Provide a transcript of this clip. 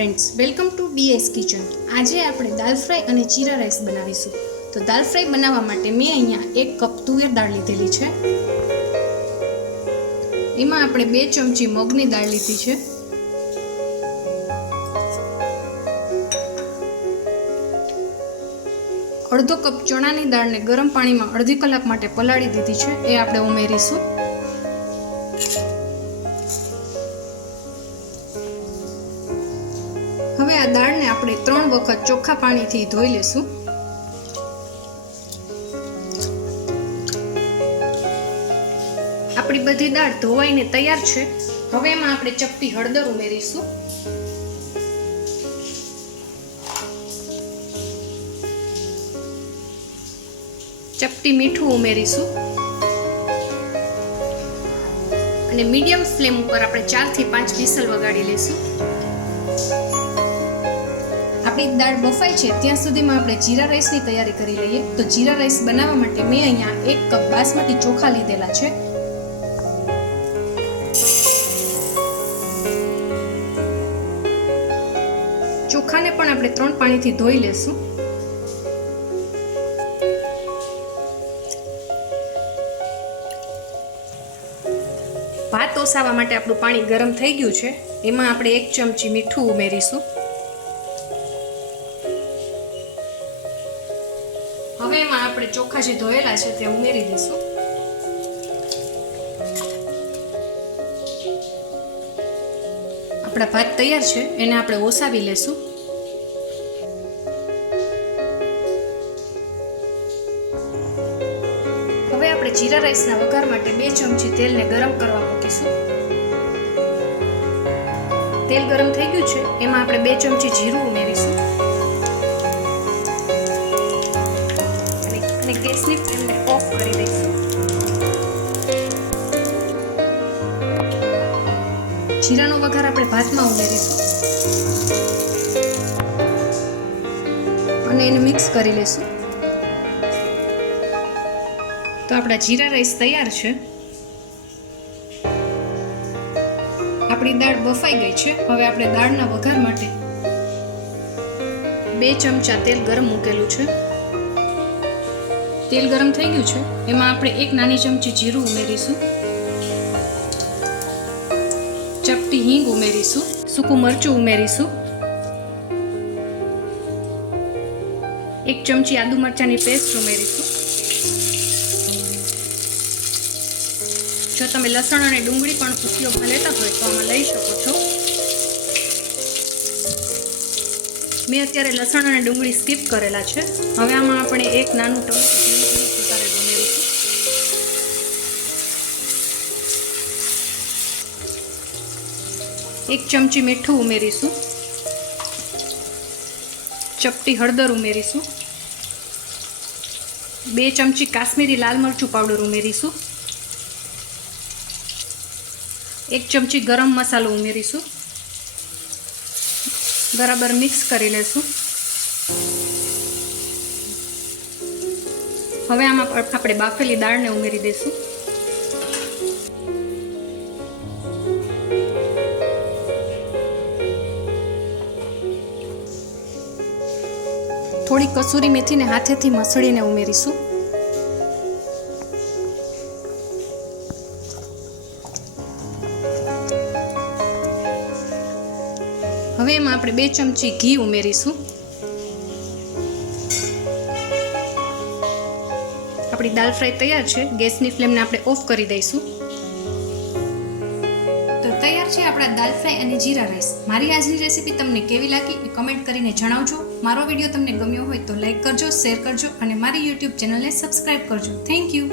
Friends, welcome to DS kitchen. આજે આપણે દાલ fry અને જીરા રાઈસ બનાવીશું। તો દાલ ફ્રાય બનાવવા માટે મેં અહીંયા 1 કપ તુવેર દાળ લીધેલી છે। એમાં આપણે 2 ચમચી મગની દાળ લીધી છે। અડધો કપ ચણાની દાળને ગરમ પાણીમાં અડધી કલાક માટે પલાળી દીધી છે, એ આપણે ઉમેરીશું। હવે આ દાળને આપણે 3 વખત ચોખ્ખા પાણીથી ધોઈ લેશું। આપણી બધી દાળ ધોવાઈને તૈયાર છે। હવે એમાં આપણે ચપટી હળદર ઉમેરીશું, ચપટી મીઠું ઉમેરીશું અને મીડિયમ ફ્લેમ ઉપર આપણે 4 થી 5 વિસલ વગાડી લેશું। આપણી દાળ બફાય છે ત્યાં સુધીમાં આપણે જીરા રાઈસની તૈયારી કરી લઈએ। તો જીરા રાઈસ બનાવવા માટે મેં અહીંયા 1 કપ બાસમતી ચોખા લીધેલા છે। ચોખાને પણ આપણે 3 પાણીથી ધોઈ લેશું। ભાત ઓસાવવા માટે આપણું પાણી ગરમ થઈ ગયું છે। એમાં આપણે 1 ચમચી મીઠું ઉમેરીશું। હવે એમાં આપણે ચોખા જે ધોયેલા છે તે ઉમેરી દઈશું। આપણા ભાત તૈયાર છે, એને આપણે ઓસાવી લેશું। હવે આપણે જીરા રાઈસના વઘાર માટે 2 ચમચી તેલને ગરમ કરવા મૂકીશું। તેલ ગરમ થઈ ગયું છે, એમાં આપણે 2 ચમચી જીરું ઉમેરીશું અને ગેસની ફ્લેમને ઓફ કરી દઈશું। જીરાનો વઘાર આપણે ભાતમાં ઉમેરીશું અને એને મિક્સ કરી લેશું। તો આપણા જીરા રાઈસ તૈયાર છે। આપણી દાળ બફાઈ ગઈ છે। હવે આપણે દાળના વઘાર માટે 2 ચમચા તેલ ગરમ મૂકેલું છે। તેલ ગરમ થઈ ગયું છે, એમાં આપણે 1 નાની ચમચી જીરું ઉમેરીશું, ચપટી હિંગ ઉમેરીશું, સૂકું મરચું ઉમેરીશું, 1 ચમચી આદુ મરચાંની પેસ્ટ ઉમેરીશું। જો તમે લસણ અને ડુંગળી પણ ઉપયોગમાં લેતા હોય તો આમાં લઈ શકો છો। મેં અત્યારે લસણ અને ડુંગળી સ્કીપ કરેલા છે। હવે આમાં આપણે 1 નાનું ટમેટું સુધારેલું ઉમેરીશું, 1 ચમચી મીઠું ઉમેરીશું, ચપટી હળદર ઉમેરીશું, 2 ચમચી કાશ્મીરી લાલ મરચું પાવડર ઉમેરીશું, 1 ચમચી ગરમ મસાલો ઉમેરીશું, બરાબર મિક્સ કરી લેશું। હવે આમાં આપણે બાફેલી દાળને ઉમેરી દઈશું। થોડી કસૂરી મેથીને હાથેથી મસળીને ઉમેરીશું। હવે એમાં આપણે 2 ચમચી ઘી ઉમેરીશું। આપણી દાલ ફ્રાય તૈયાર છે। ગેસની ફ્લેમને આપણે ઓફ કરી દઈશું। તો તૈયાર છે આપણા દાલ ફ્રાય અને જીરા રાઈસ। મારી આજની રેસીપી તમને કેવી લાગી એ કમેન્ટ કરીને જણાવજો। મારો વિડીયો તમને ગમ્યો હોય તો લાઈક કરજો, શેર કરજો અને મારી યુટ્યુબ ચેનલને સબસ્ક્રાઈબ કરજો। Thank you.